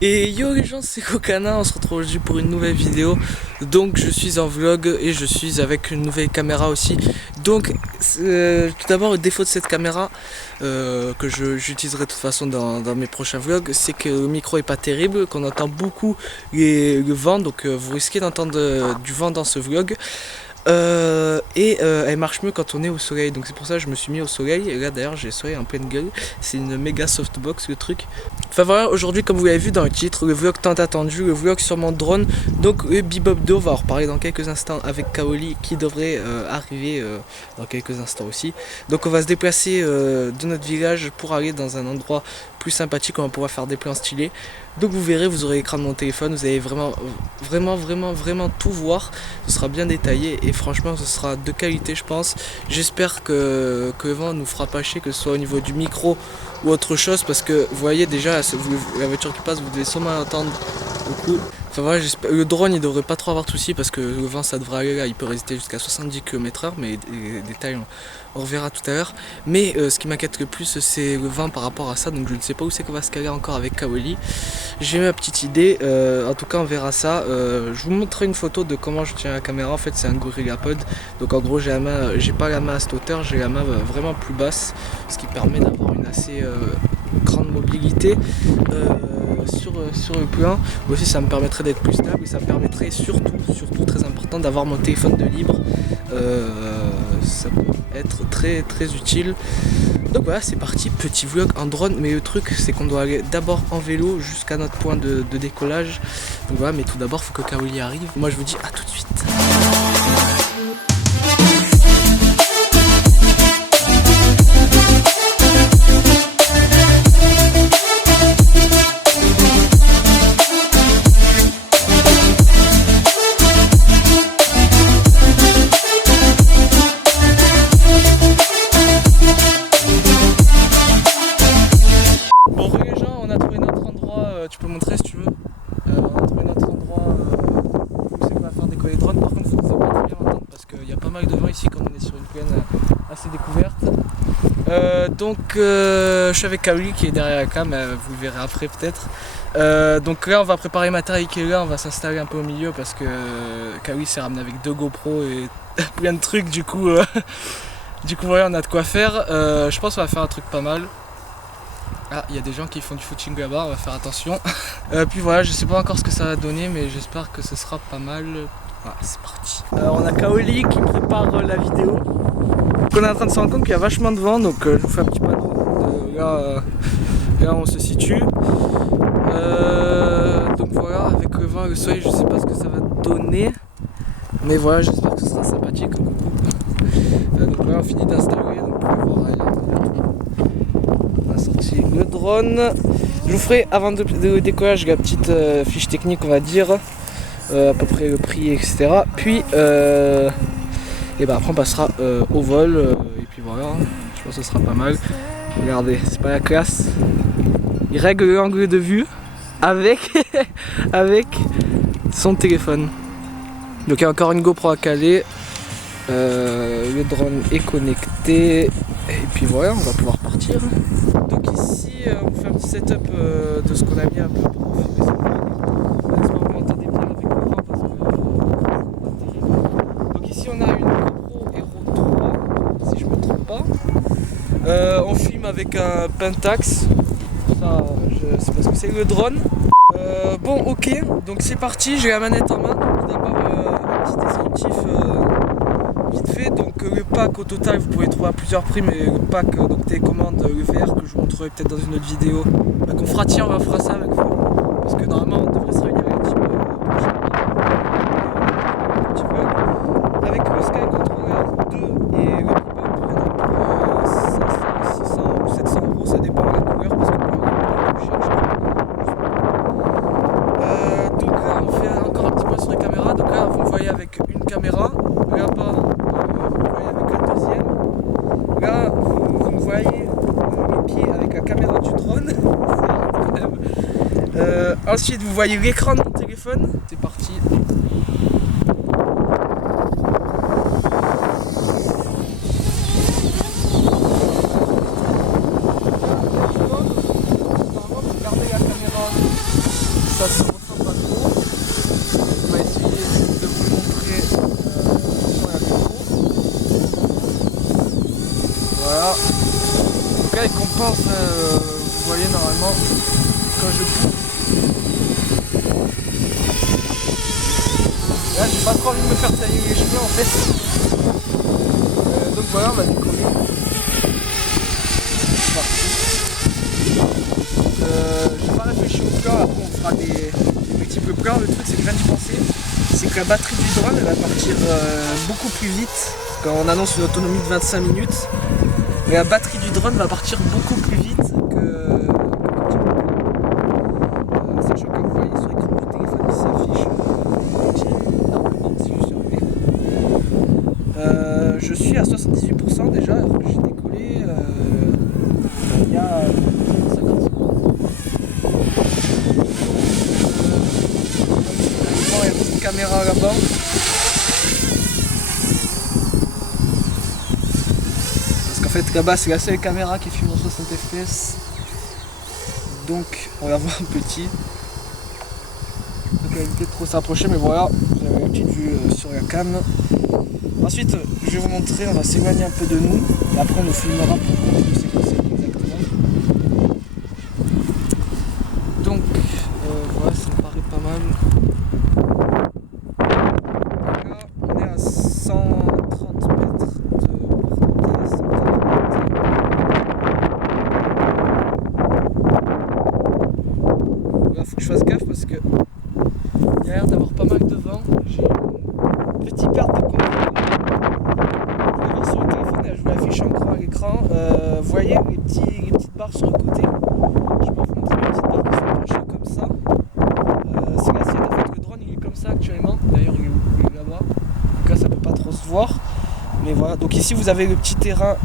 Et yo les gens, c'est Kokana, on se retrouve aujourd'hui pour une nouvelle vidéo. Donc je suis en vlog et je suis avec une nouvelle caméra aussi. Donc tout d'abord le défaut de cette caméra que j'utiliserai de toute façon dans mes prochains vlogs, c'est que le micro est pas terrible, qu'on entend beaucoup le vent, donc vous risquez d'entendre du vent dans ce vlog. Elle marche mieux quand on est au soleil, donc c'est pour ça que je me suis mis au soleil. Et là d'ailleurs j'ai le soleil en pleine gueule, c'est une méga softbox le truc. Enfin voilà, aujourd'hui comme vous l'avez vu dans le titre, le vlog tant attendu, le vlog sur mon drone. Donc le Bebop 2, on va en reparler dans quelques instants avec Kaoli qui devrait arriver dans quelques instants aussi. Donc on va se déplacer de notre village pour aller dans un endroit plus sympathique où on va pouvoir faire des plans stylés. Donc vous verrez, vous aurez l'écran de mon téléphone, vous allez vraiment tout voir. Ce sera bien détaillé et franchement ce sera de qualité je pense. J'espère que le vent nous fera pas chier, que ce soit au niveau du micro ou autre chose, parce que vous voyez déjà la voiture qui passe, vous devez sûrement entendre beaucoup. Enfin voilà, le drone il devrait pas trop avoir de soucis parce que le vent ça devrait aller là, il peut résister jusqu'à 70 km/h, mais les détails on reverra tout à l'heure. Mais ce qui m'inquiète le plus c'est le vent par rapport à ça, donc je ne sais pas où c'est qu'on va se caler encore avec Kaoli. J'ai ma petite idée, en tout cas on verra ça. Je vous montrerai une photo de comment je tiens la caméra. En fait c'est un GorillaPod, donc en gros j'ai pas la main à cette hauteur, j'ai la main vraiment plus basse, ce qui permet d'avoir une assez grande mobilité sur le plan. Aussi ça me permettrait d'être plus stable et ça me permettrait surtout très important d'avoir mon téléphone de libre. Ça peut être très utile. Donc voilà, c'est parti, petit vlog en drone, mais le truc c'est qu'on doit aller d'abord en vélo jusqu'à notre point de décollage. Donc voilà, mais tout d'abord il faut que Kaoli arrive. Moi je vous dis à tout de suite. Tu peux montrer si tu veux. On a trouvé notre endroit où c'est qu'on va faire décoller le drone. Par contre, il faut pas trop bien entendre parce qu'il y a pas mal de vent ici quand on est sur une plaine assez découverte. Je suis avec Kaoli qui est derrière la cam, vous le verrez après peut-être. Donc là, on va préparer le matériel qui est là, on va s'installer un peu au milieu parce que Kaoli s'est ramené avec 2 GoPro et plein de trucs. Du coup, voilà, on a de quoi faire. Je pense qu'on va faire un truc pas mal. Ah, il y a des gens qui font du footing là-bas, on va faire attention. Puis voilà, je sais pas encore ce que ça va donner, mais j'espère que ce sera pas mal. Voilà, c'est parti. On a Kaoli qui prépare la vidéo. Donc on est en train de se rendre compte qu'il y a vachement de vent, donc je vous fais un petit panneau de là où on se situe. Donc voilà, avec le vent et le soleil, je sais pas ce que ça va donner. Mais voilà, j'espère que ce sera sympathique. Donc là, on finit d'installer, donc vous pouvez voir. Sorti le drone. Je vous ferai avant de décollage la petite fiche technique, on va dire, à peu près le prix, etc. Puis et ben après on passera au vol et puis voilà, je pense que ce sera pas mal. Regardez, c'est pas la classe. Il règle l'angle de vue avec son téléphone. Donc il y a encore une GoPro à caler. Le drone est connecté et puis voilà, on va pouvoir partir. Donc ici on fait un petit setup de ce qu'on a mis un peu pour filmer ce vlog. J'espère que vous m'entendez bien avec le vent parce que c'est pas terrible. Donc ici on a une GoPro Hero 3 si je me trompe pas. On filme avec un Pentax. Ça je sais pas ce que c'est, le drone. Bon ok, donc c'est parti, j'ai la manette en main. Donc d'abord un petit descriptif vite fait. Donc le pack au total vous pouvez trouver à plusieurs prix, mais le pack donc télécommande, le VR que je vous montrerai peut-être dans une autre vidéo, qu'on fera, tiens on va faire ça avec vous parce que normalement on devrait se réunir avec le team avec le Sky Controller 2 et le Bebop pour 500, 600 ou 700 euros, ça dépend de la couleur parce que le blanc est plus cher je crois. Donc là on fait encore un petit point sur les caméras. Donc là vous me voyez avec une caméra, là-bas vous me voyez avec la deuxième, là vous me voyez mes pieds avec la caméra du drone. C'est incroyable. Ensuite vous voyez l'écran de mon téléphone. C'est parti. Normalement vous gardez la caméra ça se ressent pas trop. On va essayer de vous le montrer sur la vidéo. Voilà. Donc là il compense, vous voyez normalement quand je pousse. Là j'ai pas trop envie de me faire tailler les cheveux en fait. Donc voilà, on va décoller. C'est parti. J'ai pas réfléchi au plan, après on fera des multiples plans. Le truc c'est que je viens d'y penser, c'est que la batterie du drone elle va partir beaucoup plus vite. Quand on annonce une autonomie de 25 minutes, mais la batterie du drone va partir beaucoup plus vite que sachant que vous voyez sur l'écran du téléphone il s'affiche normalement si je suis arrivé. Je suis à 78% déjà alors que j'ai décollé il y a 50 secondes. Il y a une petite caméra là-bas. Parce qu'en fait là-bas c'est la seule caméra qui filme en 60 fps. Donc on va voir un petit. Donc on va éviter de trop s'approcher, mais voilà, vous avez une petite vue sur la cam. Ensuite je vais vous montrer, on va s'éloigner un peu de nous. Et après on nous filmera pour vous montrer c'est quoi c'est exactement. Donc voilà, ça me paraît pas mal. Là on est à 130 mètres de portée, 140. Là faut que je fasse gaffe parce que il y a l'air d'avoir pas mal de vent. J'ai une petite perte de contrôle. Vous pouvez voir sur le téléphone, là, je vous l'affiche encore à l'écran. Vous voyez les petites barres sur le côté. Je peux vous montrer les petites barres qui sont penchées comme ça. C'est la sienne en fait, le drone il est comme ça actuellement. D'ailleurs il est là-bas. Donc là ça peut pas trop se voir. Mais voilà, donc ici vous avez le petit terrain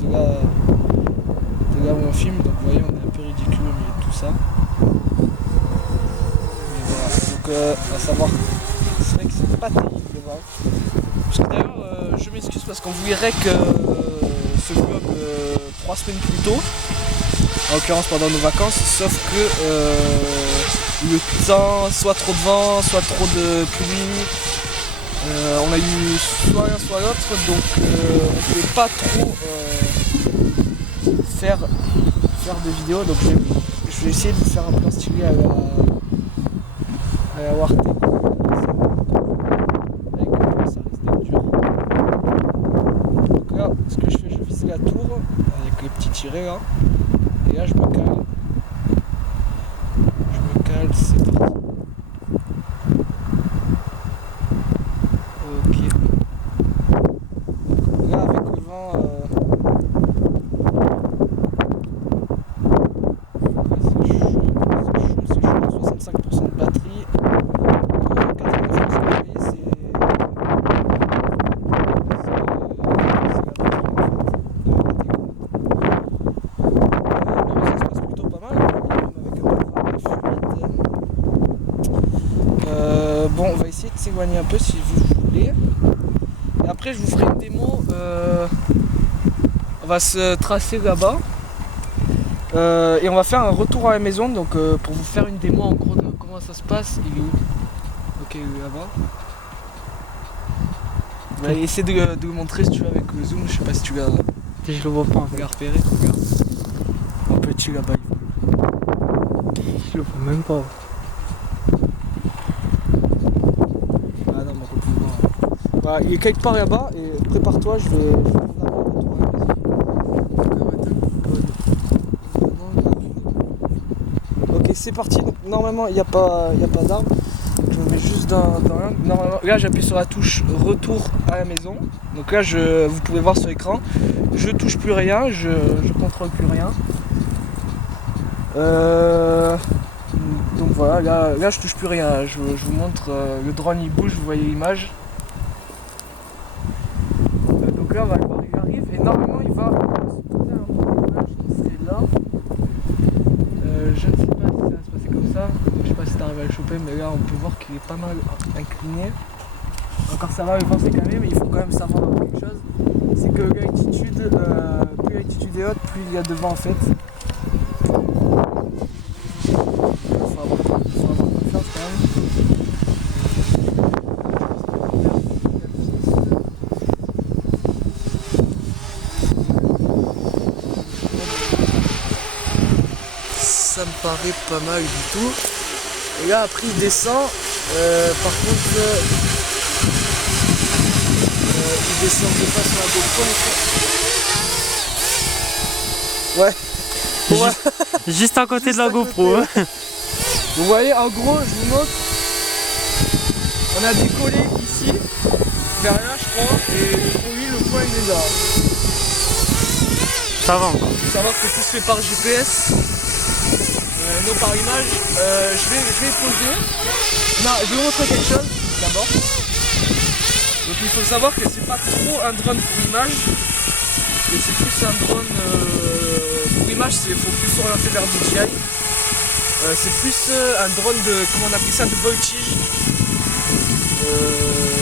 de là où on filme. Donc vous voyez on est un peu ridicule au milieu de tout ça. Donc à savoir, c'est vrai que c'est pas terrible le vent. Parce que d'ailleurs je m'excuse parce qu'on vous dirait que ce vlog 3 semaines plus tôt, en l'occurrence pendant nos vacances, sauf que le temps, soit trop de vent, soit trop de pluie, on a eu soit l'un soit l'autre, donc on ne pouvait pas trop faire de vidéos. Donc je vais essayer de vous faire un plan stylé à la Warte. Avec ça risque d'être dur. Donc là, ce que je fais, je vise la tour avec les petits tirets là. Et là, je me cale. C'est parti. Ok. Donc là, avec le vent. C'est chaud, 65% de batterie. Bon, on va essayer de s'éloigner un peu si vous voulez. Et après, je vous ferai une démo. On va se tracer là-bas. Et on va faire un retour à la maison. Donc, pour vous faire une démo en gros de comment ça se passe. Il est où? Ok, il est là-bas. On va essayer de le montrer si tu veux avec le zoom. Je sais pas si tu l'as. Je le vois pas en fait. Regarde, repéré. Regarde. Un petit là-bas. Je le vois même pas. Voilà, il est quelque part là-bas et prépare-toi, je vais Ok, c'est parti. Donc, normalement, il n'y a pas d'arbre. Je me mets juste dans l'angle. Normalement, là, j'appuie sur la touche retour à la maison. Donc là, vous pouvez voir sur l'écran, je touche plus rien, je contrôle plus rien. Donc voilà, là je touche plus rien. Je vous montre, le drone il bouge, vous voyez l'image. Donc là on va le voir, il arrive et normalement il va se tourner un personnage qui serait là. Je ne sais pas si ça va se passer comme ça. Je sais pas si tu arrives à le choper, mais là on peut voir qu'il est pas mal incliné. Encore ça va, le vent s'est calmé, mais il faut quand même savoir quelque chose. C'est que l'altitude, plus l'altitude est haute, plus il y a de vent en fait. paraît pas mal du tout. Et là après il descend, par contre il descend de face sur la GoPro. Ouais. Ouais. Juste à côté de la GoPro. Hein. Vous voyez, en gros, je vous montre. On a décollé ici, vers là, je crois, et oui, le point il est là. Ça va encore. Il faut savoir que tout se fait par GPS, non par image. Je vais poser. Non, je vais vous montrer quelque chose d'abord. Donc il faut savoir que c'est pas trop un drone pour image, mais c'est plus un drone pour image, il faut plus s'orienter vers DJI. C'est plus un drone de, comment on appelle ça, de voltige,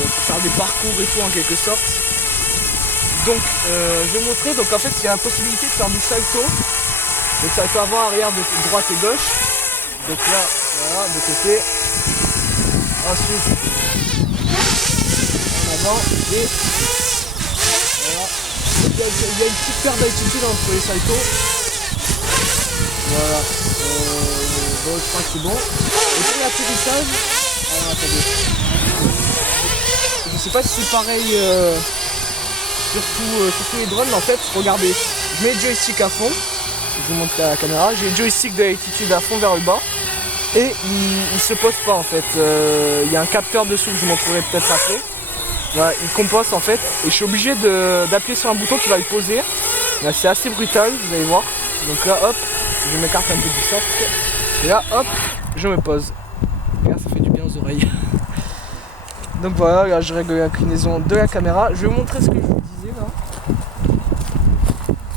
pour faire des parcours et tout en quelque sorte. Donc je vais vous montrer, donc en fait il y a la possibilité de faire du salto, donc salto avant, arrière, de droite et gauche. Donc là, voilà, de côté. Ensuite, en avant et voilà. Il y a une petite paire d'altitude entre les saltos. Voilà. Bon, je crois que c'est bon. Et pour l'atterrissage, attendez. Je sais pas si c'est pareil sur tous les drones, mais en fait, regardez, je mets le joystick à fond, je vous montre la caméra, j'ai le joystick de l'altitude à fond vers le bas, et il se pose pas en fait. Il y a un capteur dessous que je vous montrerai peut-être après. Voilà, il compose en fait, et je suis obligé d'appuyer sur un bouton qui va le poser. Là, c'est assez brutal, vous allez voir. Donc là, hop, je m'écarte un peu du soft. Et là, hop, je me pose. Et là, ça fait du bien aux oreilles. Donc voilà, là, je règle l'inclinaison de la caméra. Je vais vous montrer ce que je vous disais là.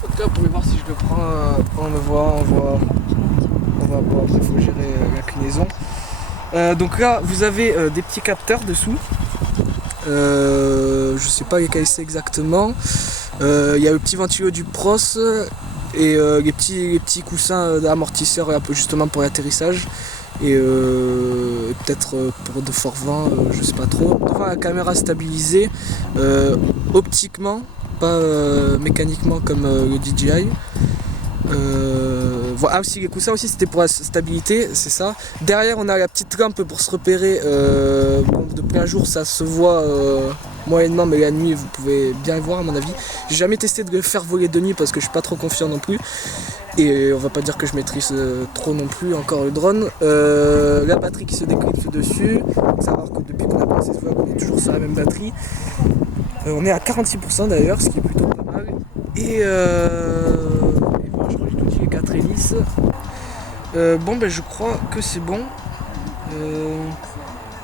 Donc là, vous pouvez voir si je le prends. On le voit, on voit. Bon, après, il faut gérer l'inclinaison. Donc là, vous avez des petits capteurs dessous. Je sais pas lesquels c'est exactement. Il y a le petit ventilo du Pros et les petits coussins d'amortisseur justement pour l'atterrissage et peut-être pour de fort vent, je sais pas trop. Devant la caméra stabilisée optiquement, pas mécaniquement comme le DJI. Voilà, aussi les coussins aussi c'était pour la stabilité, c'est ça. Derrière on a la petite lampe pour se repérer. Bon, de plein jour ça se voit moyennement, mais la nuit vous pouvez bien le voir à mon avis. J'ai jamais testé de le faire voler de nuit parce que je suis pas trop confiant non plus. Et on va pas dire que je maîtrise trop non plus encore le drone. La batterie qui se décrypte dessus. Il faut savoir que depuis qu'on a passé ce vlog on est toujours sur la même batterie. On est à 46% d'ailleurs, ce qui est plutôt pas mal. Et voilà, je crois que j'ai tout dit, les 4 hélices. Bon ben je crois que c'est bon.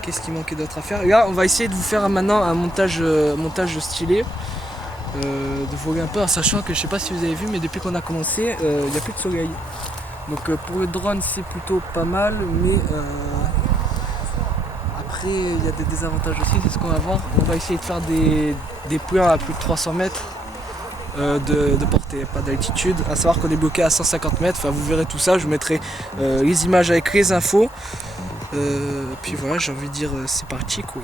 Qu'est-ce qui manquait d'autre à faire? Là on va essayer de vous faire maintenant un montage stylé. De voler un peu en sachant que je sais pas si vous avez vu, mais depuis qu'on a commencé il n'y a plus de soleil. Donc pour le drone c'est plutôt pas mal, mais après il y a des désavantages aussi, c'est ce qu'on va voir. On va essayer de faire des plans à plus de 300 mètres de portée, pas d'altitude. À savoir qu'on est bloqué à 150 mètres, enfin vous verrez tout ça, je vous mettrai les images avec les infos. Puis voilà, j'ai envie de dire c'est parti quoi.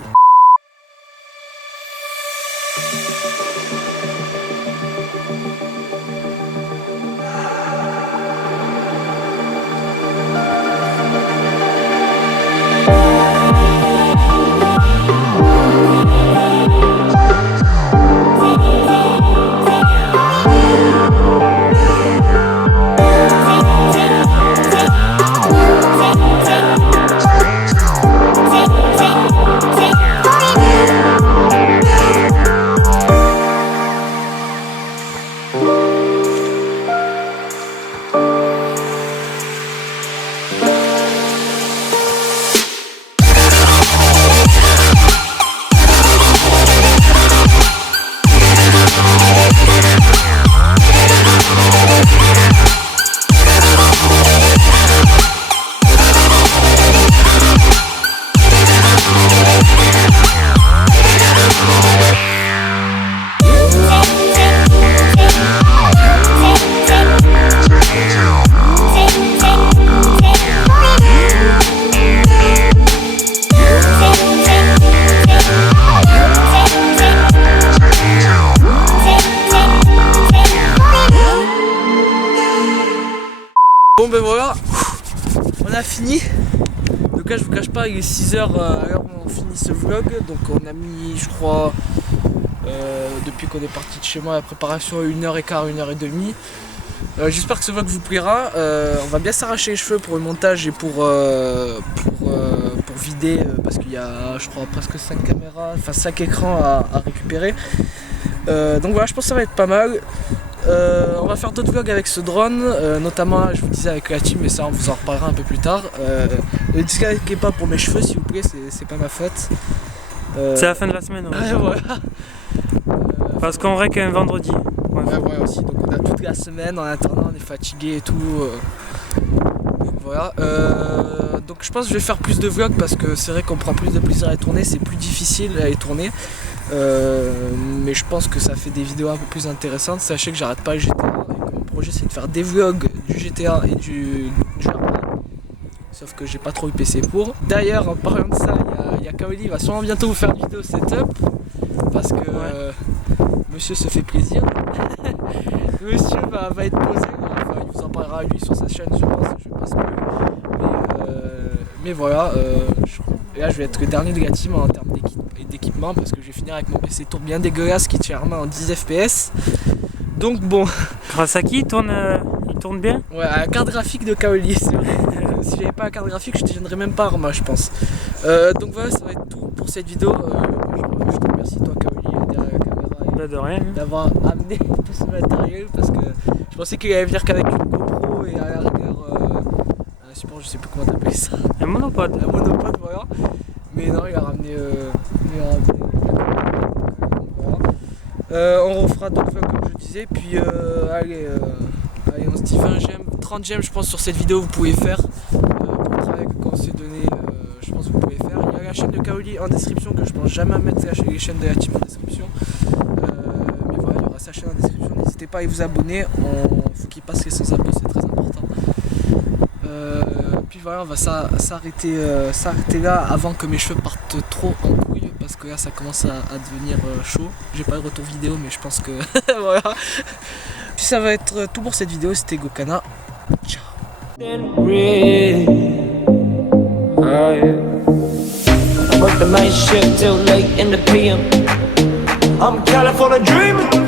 a fini. Donc là je vous cache pas, il est 6h à l'heure où on finit ce vlog. Donc on a mis je crois depuis qu'on est parti de chez moi la préparation 1h15, 1h30. J'espère que ce vlog vous plaira. On va bien s'arracher les cheveux pour le montage et pour vider parce qu'il y a je crois presque 5 caméras, enfin 5 écrans à récupérer. Donc voilà, je pense que ça va être pas mal. On va faire d'autres vlogs avec ce drone, notamment je vous disais avec la team, mais ça on vous en reparlera un peu plus tard. Ne discutez pas pour mes cheveux s'il vous plaît, c'est pas ma faute. C'est la fin de la semaine. Ouais, voilà. Parce qu'on règle un vendredi. Ouais, voilà aussi, donc on a toute la semaine en attendant, on est fatigué et tout. Donc voilà. Donc je pense que je vais faire plus de vlogs parce que c'est vrai qu'on prend plus de plaisir à les tourner, c'est plus difficile à les tourner. Mais je pense que ça fait des vidéos un peu plus intéressantes. Sachez que j'arrête pas le GTA et que mon projet c'est de faire des vlogs du GTA et du Jardin. Sauf que j'ai pas trop eu PC pour. D'ailleurs en parlant de ça, il y a Kaoli, il va sûrement bientôt vous faire une vidéo setup. Parce que monsieur se fait plaisir. Monsieur va être posé. Enfin, il vous en parlera lui sur sa chaîne, je pense. Je vais pas spoiler. Mais voilà, et là je vais être le dernier de la team en termes d'équipement parce que je vais finir avec mon PC tour bien dégueulasse qui tient en 10 FPS. Donc bon. Grâce à qui il tourne bien? Ouais, à la carte graphique de Kaoli, c'est vrai. Si j'avais pas la carte graphique, je ne tiendrais même pas Arma, je pense. Donc voilà, ça va être tout pour cette vidéo. Je te remercie toi Kaoli derrière la caméra De rien. d'avoir amené tout ce matériel parce que je pensais qu'il allait venir qu'avec une GoPro et à la rigueur un support, je sais plus comment t'appelles ça. Un monopode. Un monopode, voilà. Mais non, il a ramené. Voilà. On refera d'autres vlogs comme je disais. Puis allez, on se dit 20 j'aime, 30 j'aime, je pense sur cette vidéo vous pouvez faire. Pour le travail qu'on s'est donné, je pense que vous pouvez faire. Il y a la chaîne de Kaoli en description que je pense jamais mettre les chaînes de la team en description. Mais voilà, il y aura sa chaîne en description. N'hésitez pas à vous abonner. Faut qu'il passe les 100 abonnés, c'est très important. Puis voilà, on va s'arrêter là avant que mes cheveux partent trop en couille parce que là ça commence à devenir chaud. J'ai pas le retour vidéo mais je pense que voilà. Puis ça va être tout pour cette vidéo, c'était Gokana. Ciao. I'm California dreaming.